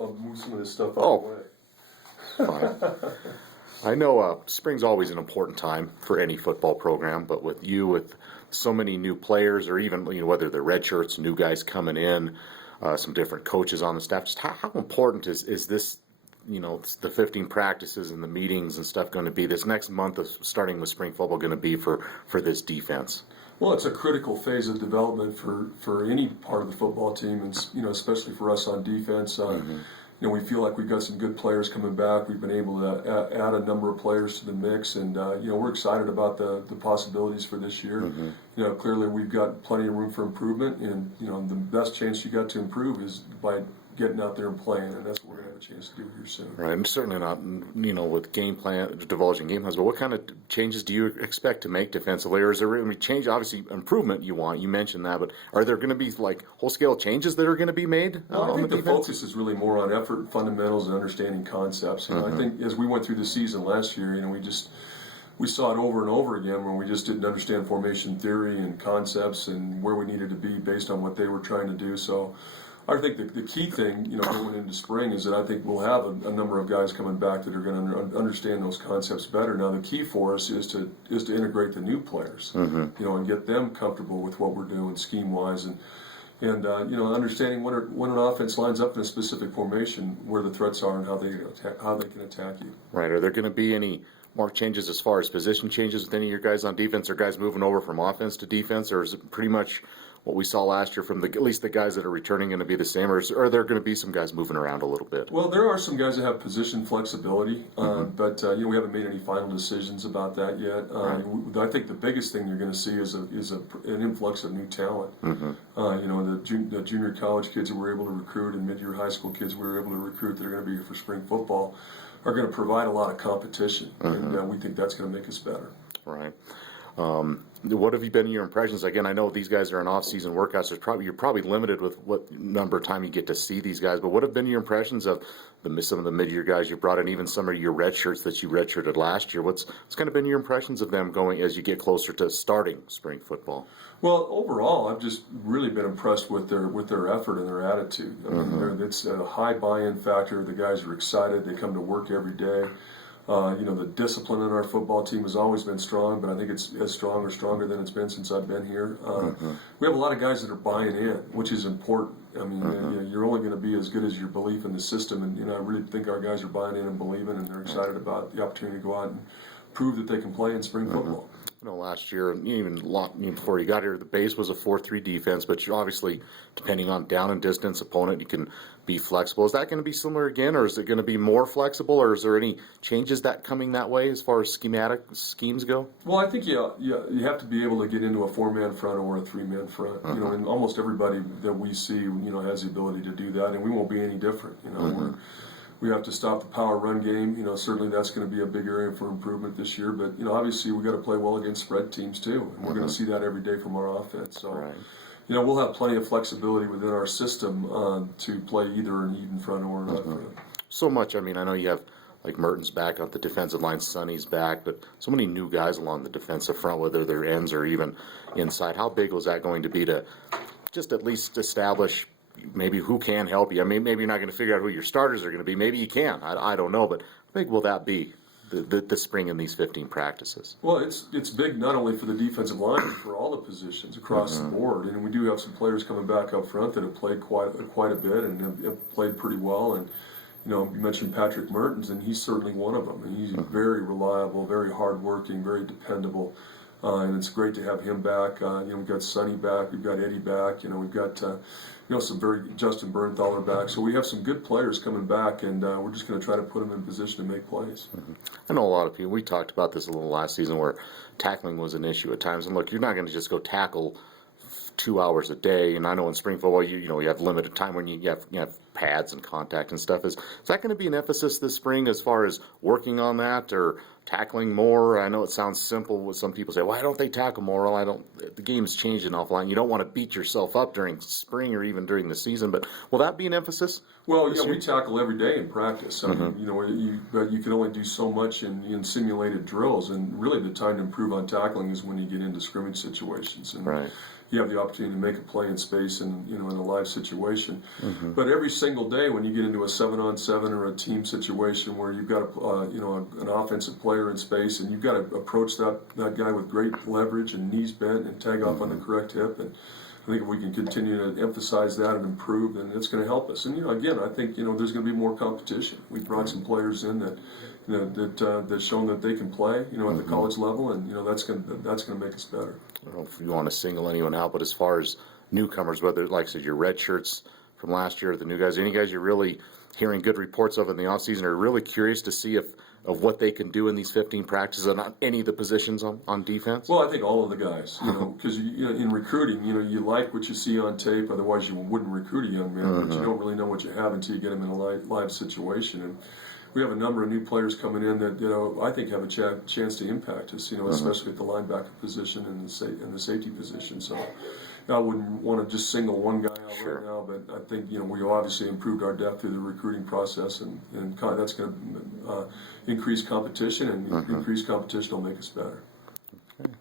I'll move some of this stuff Oh. out of the way. Fine. I know spring's always an important time for any football program, but with so many new players, or even whether they're red shirts, new guys coming in, some different coaches on the staff, just how important is this? The 15 practices and the meetings and stuff going to be this next month of starting with spring football going to be for this defense? Well, it's a critical phase of development for any part of the football team, and especially for us on defense. We feel like we've got some good players coming back. We've been able to add a number of players to the mix, and we're excited about the possibilities for this year. Clearly we've got plenty of room for improvement, and the best chance you got to improve is by getting out there and playing, and that's what we're going to have a chance to do here soon. Right, and certainly not, with game plan, divulging game plans, but what kind of changes do you expect to make defensively, or is there going to be change? Obviously, improvement you mentioned that, but are there going to be whole-scale changes that are going to be made? Well, I think the focus is really more on effort, fundamentals, and understanding concepts. I think as we went through the season last year, we saw it over and over again when we just didn't understand formation theory and concepts and where we needed to be based on what they were trying to do. So I think the key thing, going into spring is that I think we'll have a number of guys coming back that are going to understand those concepts better. Now, the key for us is to integrate the new players, and get them comfortable with what we're doing scheme-wise, and understanding when an offense lines up in a specific formation, where the threats are and how they can attack you. Right. Are there going to be any more changes as far as position changes with any of your guys on defense, or guys moving over from offense to defense, or is it pretty much what we saw last year from at least the guys that are returning going to be the same, or are there going to be some guys moving around a little bit? Well, there are some guys that have position flexibility, but we haven't made any final decisions about that yet. I think the biggest thing you're going to see is an influx of new talent. The junior college kids that we're able to recruit and mid-year high school kids we were able to recruit that are going to be here for spring football are going to provide a lot of competition, and we think that's going to make us better. Right. What have been your impressions? Again, I know these guys are in off-season workouts. You're probably limited with what number of time you get to see these guys. But what have been your impressions of some of the mid-year guys you brought in, even some of your red shirts that you redshirted last year? What's kind of been your impressions of them going as you get closer to starting spring football? Well, overall, I've just really been impressed with their effort and their attitude. I mean, it's a high buy-in factor. The guys are excited. They come to work every day. The discipline in our football team has always been strong, but I think it's as strong or stronger than it's been since I've been here. We have a lot of guys that are buying in, which is important. I mean, you're only going to be as good as your belief in the system, and I really think our guys are buying in and believing, and they're excited about the opportunity to go out and prove that they can play in spring football. Last year, and even before you got here, the base was a 4-3 defense, but you obviously, depending on down and distance opponent, you can be flexible. Is that going to be similar again, or is it going to be more flexible, or is there any changes coming that way as far as schemes go? Well, I think you have to be able to get into a 4-man front or a 3-man front. And almost everybody that we see, has the ability to do that, and we won't be any different. We have to stop the power run game. Certainly that's going to be a big area for improvement this year. But, obviously we got to play well against spread teams too. And we're going to see that every day from our offense. So, we'll have plenty of flexibility within our system to play either an even front or an up front. So much. I mean, I know you have like Merton's back on the defensive line, Sonny's back, but so many new guys along the defensive front, whether they're ends or even inside. How big was that going to be to just at least establish maybe who can help you? I mean, maybe you're not going to figure out who your starters are going to be. Maybe you can. I don't know. But how big will that be the spring in these 15 practices? Well, it's big not only for the defensive line, but for all the positions across the board. And we do have some players coming back up front that have played quite a bit and have played pretty well. And, you mentioned Patrick Mertens, and he's certainly one of them. And he's very reliable, very hardworking, very dependable. And it's great to have him back. We've got Sonny back, we've got Eddie back, we've got some very Justin Bernthaler back. So we have some good players coming back, and we're just going to try to put them in position to make plays. I know a lot of people. We talked about this a little last season where tackling was an issue at times. And look, you're not going to just go tackle 2 hours a day. And I know in spring football, you have limited time when you have pads and contact and stuff. Is that going to be an emphasis this spring as far as working on that or tackling more? I know it sounds simple. With some people say, "Why don't they tackle more?" Well, the game's changed an awful lot. You don't want to beat yourself up during spring or even during the season. But will that be an emphasis? Well, yeah, we tackle every day in practice. I mean, you can only do so much in simulated drills, and really the time to improve on tackling is when you get into scrimmage situations. And, you have the opportunity to make a play in space and in a live situation. But every single day when you get into a 7-on-7 or a team situation where you've got an offensive player in space and you've got to approach that guy with great leverage and knees bent and tag off on the correct hip, and I think if we can continue to emphasize that and improve, then it's going to help us. And again, I think there's going to be more competition. We brought some players in that shown that they can play at the college level, and that's going to make us better. I don't know if you want to single anyone out, but as far as newcomers, whether, like I said, your red shirts from last year, or the new guys, any guys you're really hearing good reports of in the offseason, are really curious to see of what they can do in these 15 practices on any of the positions on defense? Well, I think all of the guys, because in recruiting, you like what you see on tape, otherwise you wouldn't recruit a young man, but you don't really know what you have until you get him in a live situation. And we have a number of new players coming in that I think have a chance to impact us, especially at the linebacker position and the safety position. So I wouldn't want to just single one guy out right now, but I think we obviously improved our depth through the recruiting process, and that's going to increase competition, and increased competition will make us better. Okay.